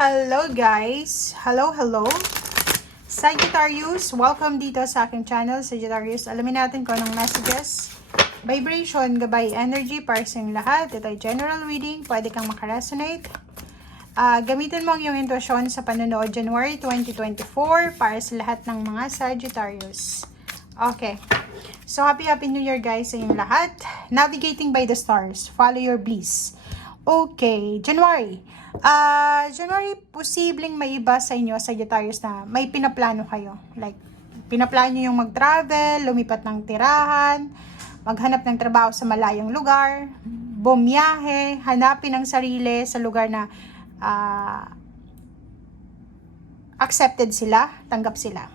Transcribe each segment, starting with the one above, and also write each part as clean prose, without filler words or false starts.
Hello guys! Hello! Sagittarius, welcome dito sa aking channel, Sagittarius. Alamin natin kung anong messages, vibration, gabay, energy, para sa inyong lahat. Ito ay general reading, pwede kang makaresonate. Gamitin mo ang iyong intuition sa panonood January 2024 para sa lahat ng mga Sagittarius. Okay. So, happy New Year guys sa inyong lahat. Navigating by the stars. Follow your bliss. Okay. January, posibleng may iba sa inyo, Sagittarius, na may pinaplano kayo. Like, pinaplano yung mag-travel, lumipat ng tirahan, maghanap ng trabaho sa malayong lugar, bumiyahe, hanapin ang sarili sa lugar na accepted sila, tanggap sila.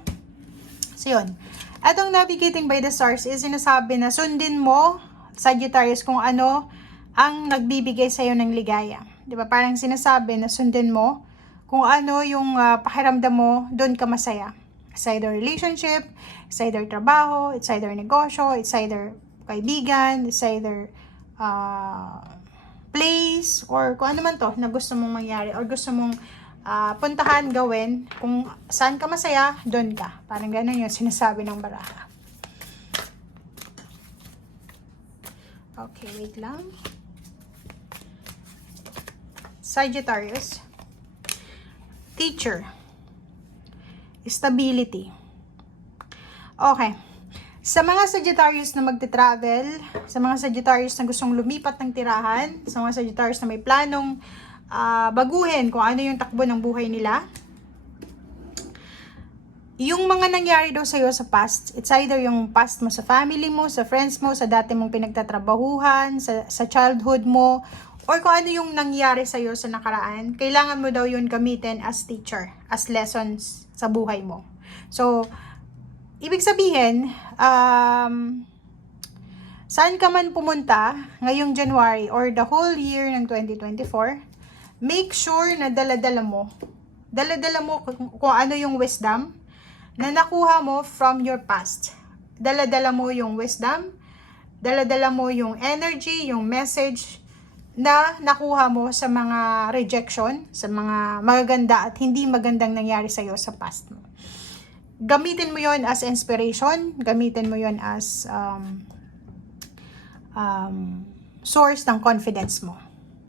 So, yun. Atong navigating by the stars is sinasabi na sundin mo, Sagittarius, kung ano ang nagbibigay sa'yo ng ligaya. Diba? Parang sinasabi na sundin mo kung ano yung pakiramdam mo, doon ka masaya. It's either relationship, it's either trabaho, it's either negosyo, it's either kaibigan, it's either place, or kung ano man to na gusto mong mangyari or gusto mong puntahan, gawin. Kung saan ka masaya, doon ka. Parang gano'n yung sinasabi ng baraha. Okay, wait lang. Sagittarius. Teacher. Stability. Okay. Sa mga Sagittarius na magte-travel, sa mga Sagittarius na gustong lumipat ng tirahan, sa mga Sagittarius na may planong baguhin kung ano yung takbo ng buhay nila, yung mga nangyari daw sa'yo sa past, it's either yung past mo sa family mo, sa friends mo, sa dati mong pinagtatrabahuhan, sa childhood mo, or kung ano yung nangyari sa'yo sa nakaraan, kailangan mo daw yun gamitin as teacher, as lessons sa buhay mo. So, ibig sabihin, saan ka man pumunta ngayong January or the whole year ng 2024, make sure na dala-dala mo kung ano yung wisdom na nakuha mo from your past. Dala-dala mo yung wisdom, dala-dala mo yung energy, yung message na nakuha mo sa mga rejection, sa mga magaganda at hindi magandang nangyari sa'yo sa past mo. Gamitin mo yon as inspiration, gamitin mo yon as source ng confidence mo.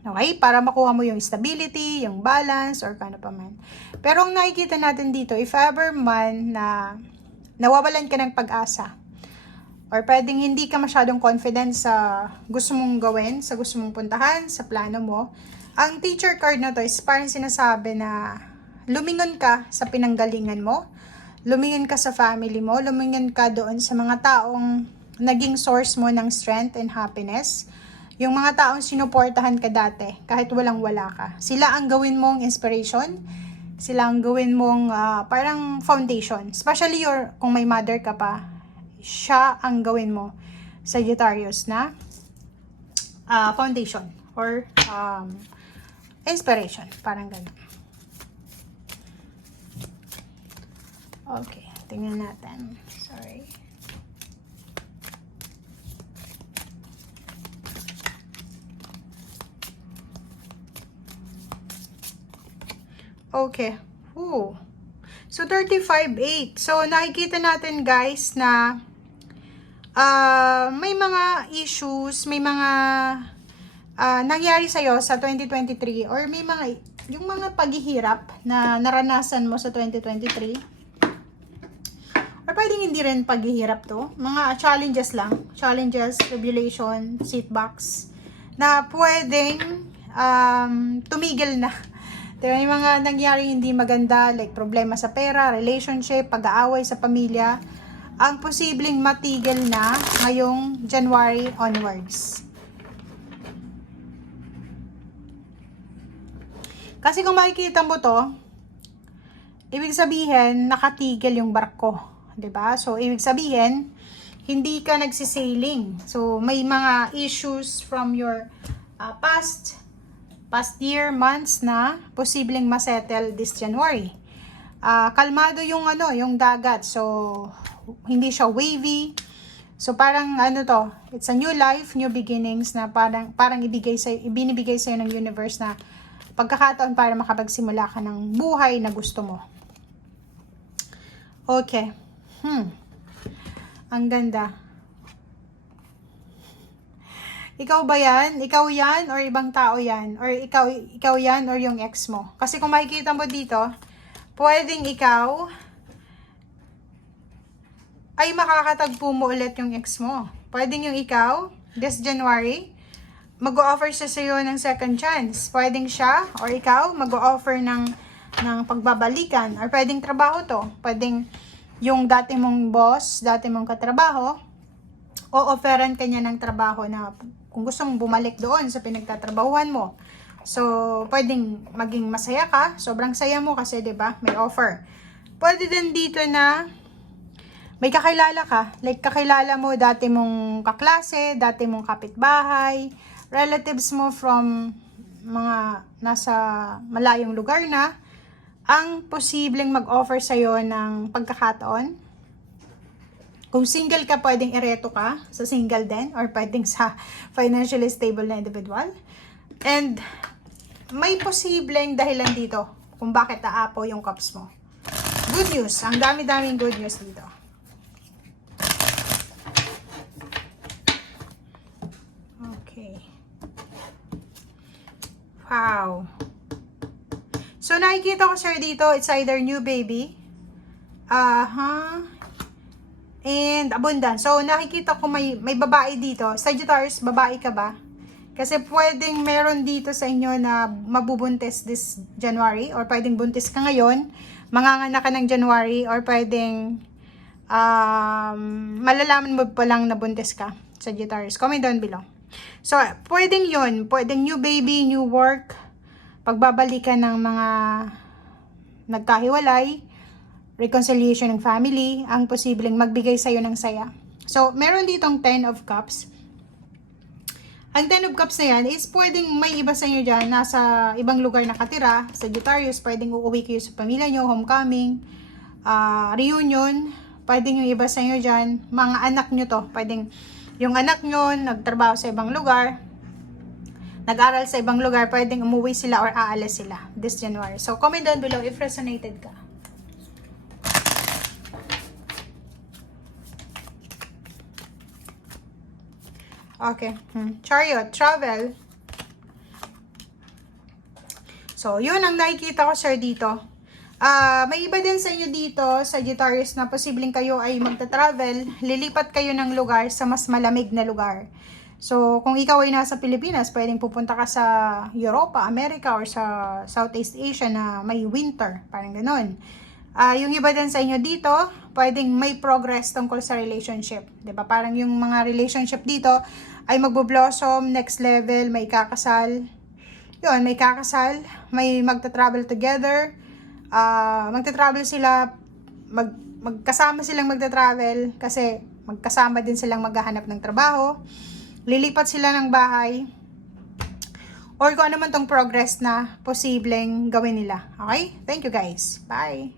Okay? Para makuha mo yung stability, yung balance, or kano pa man. Pero ang nakikita natin dito, if ever man na nawawalan ka ng pag-asa, or pwedeng hindi ka masyadong confident sa gusto mong gawin, sa gusto mong puntahan, sa plano mo, ang teacher card na to is parang sinasabi na lumingon ka sa pinanggalingan mo, lumingon ka sa family mo, lumingon ka doon sa mga taong naging source mo ng strength and happiness. Yung mga taong sinuportahan ka dati, kahit walang-wala ka. Sila ang gawin mong inspiration. Sila ang gawin mong parang foundation. Especially kung may mother ka pa, siya ang gawin mo, Sagittarius, na foundation or inspiration. Parang ganun. Okay, tingnan natin. Sorry. Okay. Ooh. So, 35-8. So, nakikita natin guys na may mga issues, may mga nangyari sa'yo sa 2023 or may mga, yung mga paghihirap na naranasan mo sa 2023 or pwedeng hindi rin paghihirap to. Mga challenges lang. Challenges, tribulation, setbacks na pwedeng tumigil na. Diba, may mga nangyari hindi maganda, like problema sa pera, relationship, pag-aaway sa pamilya, ang posibleng matigil na ngayong January onwards. Kasi kung makikita mo to, ibig sabihin, nakatigil yung barko. Diba? So, ibig sabihin, hindi ka nagsisailing. So, may mga issues from your past year, months na posibleng masettle this January. Kalmado yung yung dagat. So, hindi siya wavy. So, parang it's a new life, new beginnings na parang ibinibigay sa'yo ng universe na pagkakataon para makapagsimula ka ng buhay na gusto mo. Okay. Ang ganda. Ikaw ba yan? Ikaw yan? Or ibang tao yan? Or ikaw yan? Or yung ex mo? Kasi kung makikita mo dito, pwedeng ikaw ay makakatagpo mo ulit yung ex mo. Pwedeng yung ikaw, this January, mag-o-offer siya sa'yo ng second chance. Pwedeng siya or ikaw mag-o-offer ng pagbabalikan. Or pwedeng trabaho to. Pwedeng yung dati mong boss, dati mong katrabaho, o-offeran ka niya ng trabaho na kung gusto mong bumalik doon sa pinagtatrabahuhan mo. So, pwedeng maging masaya ka. Sobrang saya mo kasi, 'di ba? May offer. Pwede din dito na may kakilala ka. Like, kakilala mo dati mong kaklase, dati mong kapitbahay, relatives mo from mga nasa malayong lugar na, ang posibleng mag-offer sa'yo ng pagkakataon. Kung single ka, pwedeng ireto ka sa single din, or pwedeng sa financially stable na individual. And may posibleng dahilan dito kung bakit aapo yung cups mo. Good news. Ang dami-daming good news dito. Okay. Wow. So, nakikita ko, sir, dito, it's either new baby, and abundance. So, nakikita ko may babae dito. Sagittarius, babae ka ba? Kasi pwedeng meron dito sa inyo na mabubuntis this January, or pwedeng buntis ka ngayon, manganganak ka ng January, or pwedeng malalaman mo pa lang na buntis ka, Sagittarius. Comment down below. So, pwedeng yun. Pwedeng new baby, new work, pagbabalikan ng mga nagkahiwalay, reconciliation ng family, ang posibleng magbigay sa'yo ng saya. So, meron ditong 10 of Cups. Ang 10 of Cups na yan is pwedeng may iba sa inyo dyan, nasa ibang lugar nakatira, Sagittarius, pwedeng uuwi kayo sa pamilya nyo, homecoming, reunion, pwedeng yung iba sa inyo dyan, mga anak nyo to, pwedeng yung anak nyo nagtrabaho sa ibang lugar, nag-aral sa ibang lugar, pwedeng umuwi sila or aalis sila this January. So, comment down below if resonated ka. Okay. Chariot, travel. So, yun ang nakikita ko, sir, dito. May iba din sa inyo dito, Sagittarius, na posibleng kayo ay magta-travel, lilipat kayo ng lugar sa mas malamig na lugar. So, kung ikaw ay nasa Pilipinas, pwedeng pupunta ka sa Europa, America, or sa Southeast Asia na may winter. Parang ganun. Yung iba din sa inyo dito, pwedeng may progress tungkol sa relationship. 'Di ba? Parang yung mga relationship dito ay magbo-blossom, next level, may kakasal. Yun, may kakasal, may magta-travel together. Magta-travel sila, magkasama silang magta-travel kasi magkasama din silang maghahanap ng trabaho. Lilipat sila ng bahay. Or kung ano man tong progress na posibleng gawin nila. Okay? Thank you, guys. Bye!